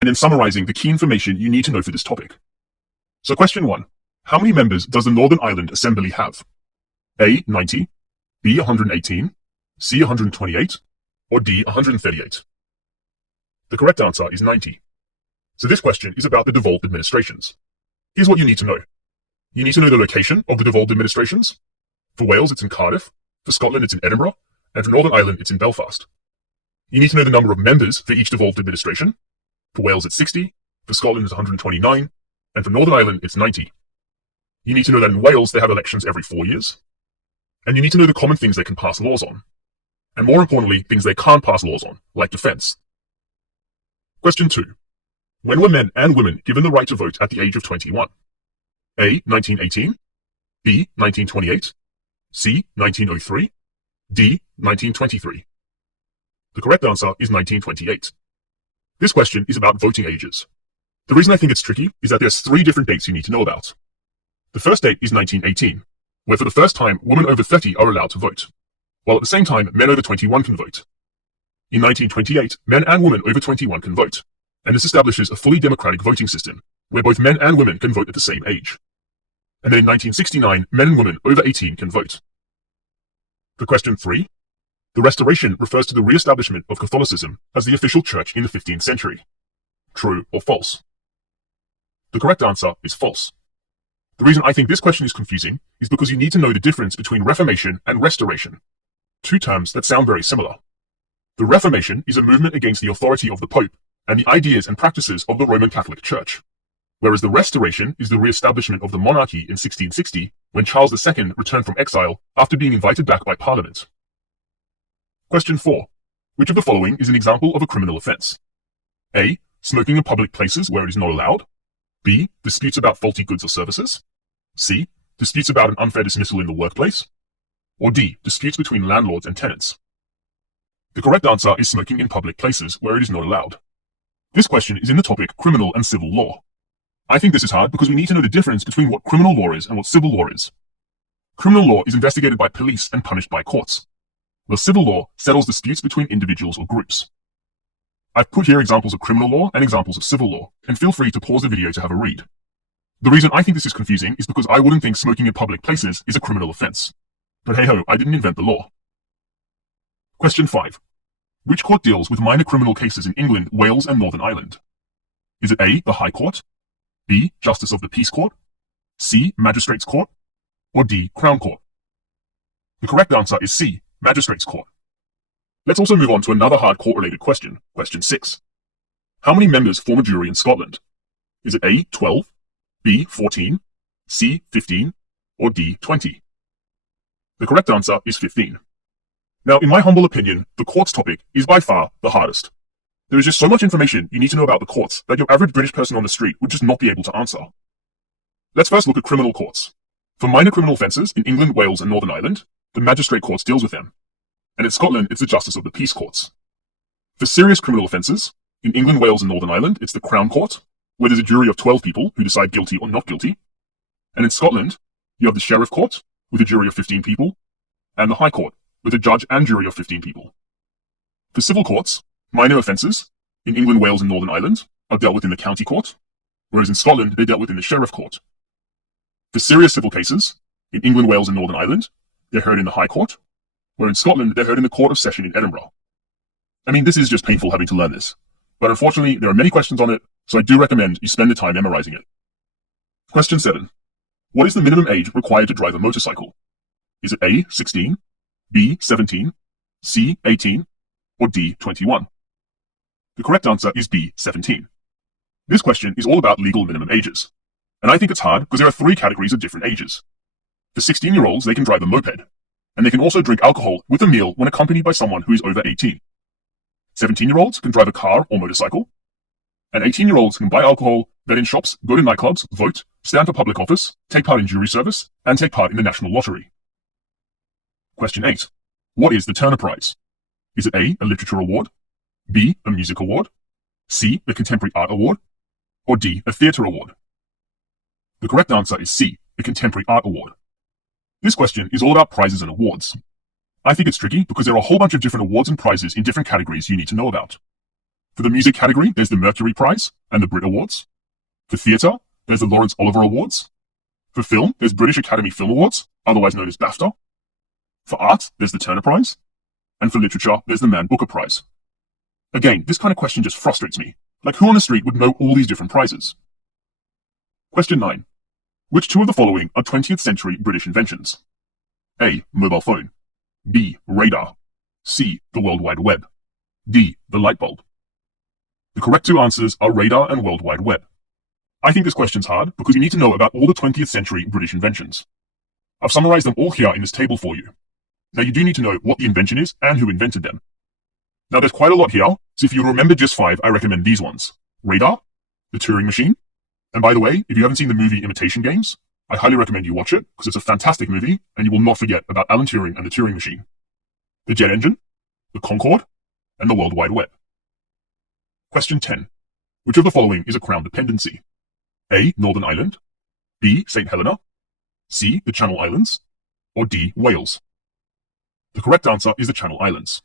and then summarizing the key information you need to know for this topic. So question 1. How many members does the Northern Ireland Assembly have? A. 90, B. 118, C. 128, or D. 138? The correct answer is 90. So this question is about the devolved administrations. Here's what you need to know. You need to know the location of the devolved administrations. For Wales, it's in Cardiff. For Scotland, it's in Edinburgh. And for Northern Ireland, it's in Belfast. You need to know the number of members for each devolved administration. For Wales, it's 60. For Scotland, it's 129. And for Northern Ireland, it's 90. You need to know that in Wales, they have elections every 4 years. And you need to know the common things they can pass laws on. And more importantly, things they can't pass laws on, like defense. Question 2. When were men and women given the right to vote at the age of 21? A. 1918, B. 1928, C. 1903, D. 1923. The correct answer is 1928. This question is about voting ages. The reason I think it's tricky is that there's 3 different dates you need to know about. The first date is 1918, where for the first time women over 30 are allowed to vote, while at the same time men over 21 can vote. In 1928, men and women over 21 can vote, and this establishes a fully democratic voting system, where both men and women can vote at the same age. And then in 1969, men and women over 18 can vote. For question 3, the Restoration refers to the re-establishment of Catholicism as the official church in the 15th century. True or false? The correct answer is false. The reason I think this question is confusing is because you need to know the difference between Reformation and Restoration, 2 terms that sound very similar. The Reformation is a movement against the authority of the Pope and the ideas and practices of the Roman Catholic Church, whereas the Restoration is the re-establishment of the monarchy in 1660 when Charles II returned from exile after being invited back by Parliament. Question 4. Which of the following is an example of a criminal offence? A. Smoking in public places where it is not allowed. B. Disputes about faulty goods or services. C. Disputes about an unfair dismissal in the workplace. Or D. Disputes between landlords and tenants. The correct answer is smoking in public places where it is not allowed. This question is in the topic criminal and civil law. I think this is hard because we need to know the difference between what criminal law is and what civil law is. Criminal law is investigated by police and punished by courts, while civil law settles disputes between individuals or groups. I've put here examples of criminal law and examples of civil law, and feel free to pause the video to have a read. The reason I think this is confusing is because I wouldn't think smoking in public places is a criminal offence. But hey ho, I didn't invent the law. Question 5. Which court deals with minor criminal cases in England, Wales, and Northern Ireland? Is it A. the High Court, B. Justice of the Peace Court, C. Magistrates Court, or D. Crown Court? The correct answer is C. Magistrates Court. Let's also move on to another hard court-related question, question 6. How many members form a jury in Scotland? Is it A. 12, B. 14, C. 15, or D. 20? The correct answer is 15. Now, in my humble opinion, the courts topic is by far the hardest. There is just so much information you need to know about the courts that your average British person on the street would just not be able to answer. Let's first look at criminal courts. For minor criminal offences in England, Wales, and Northern Ireland, the magistrate courts deals with them. And in Scotland, it's the Justice of the Peace Courts. For serious criminal offences, in England, Wales, and Northern Ireland, it's the Crown Court, where there's a jury of 12 people who decide guilty or not guilty. And in Scotland, you have the Sheriff Court, with a jury of 15 people, and the High Court, with a judge and jury of 15 people. For civil courts, minor offences, in England, Wales, and Northern Ireland, are dealt with in the County Court, whereas in Scotland, they're dealt with in the Sheriff Court. For serious civil cases, in England, Wales, and Northern Ireland, they're heard in the High Court, where in Scotland, they're heard in the Court of Session in Edinburgh. I mean, this is just painful having to learn this, but unfortunately, there are many questions on it, so I do recommend you spend the time memorizing it. Question 7. What is the minimum age required to drive a motorcycle? Is it A. 16, B. 17, C. 18, or D. 21? The correct answer is B. 17. This question is all about legal minimum ages, and I think it's hard because there are 3 categories of different ages. For 16-year-olds, they can drive a moped, and they can also drink alcohol with a meal when accompanied by someone who is over 18. 17-year-olds can drive a car or motorcycle, and 18-year-olds can buy alcohol, bet in shops, go to nightclubs, vote, stand for public office, take part in jury service, and take part in the national lottery. Question 8. What is the Turner Prize? Is it A. a literature award, B. a music award, C. a contemporary art award, or D. a theatre award? The correct answer is C. a contemporary art award. This question is all about prizes and awards. I think it's tricky because there are a whole bunch of different awards and prizes in different categories you need to know about. For the music category, there's the Mercury Prize and the Brit Awards. For theatre, there's the Lawrence Oliver Awards. For film, there's British Academy Film Awards, otherwise known as BAFTA. For art, there's the Turner Prize. And for literature, there's the Man Booker Prize. Again, this kind of question just frustrates me. Like, who on the street would know all these different prizes? Question 9. Which two of the following are 20th century British inventions? A. Mobile phone. B. Radar. C. The World Wide Web. D. The light bulb. The correct two answers are radar and World Wide Web. I think this question's hard because you need to know about all the 20th century British inventions. I've summarized them all here in this table for you. Now you do need to know what the invention is and who invented them. Now there's quite a lot here, so if you remember just 5, I recommend these ones. Radar, the Turing machine, and by the way, if you haven't seen the movie Imitation Games, I highly recommend you watch it because it's a fantastic movie and you will not forget about Alan Turing and the Turing machine. The jet engine, the Concorde, and the World Wide Web. Question 10. Which of the following is a crown dependency? A. Northern Ireland, B. St. Helena, C. The Channel Islands, or D. Wales? The correct answer is the Channel Islands.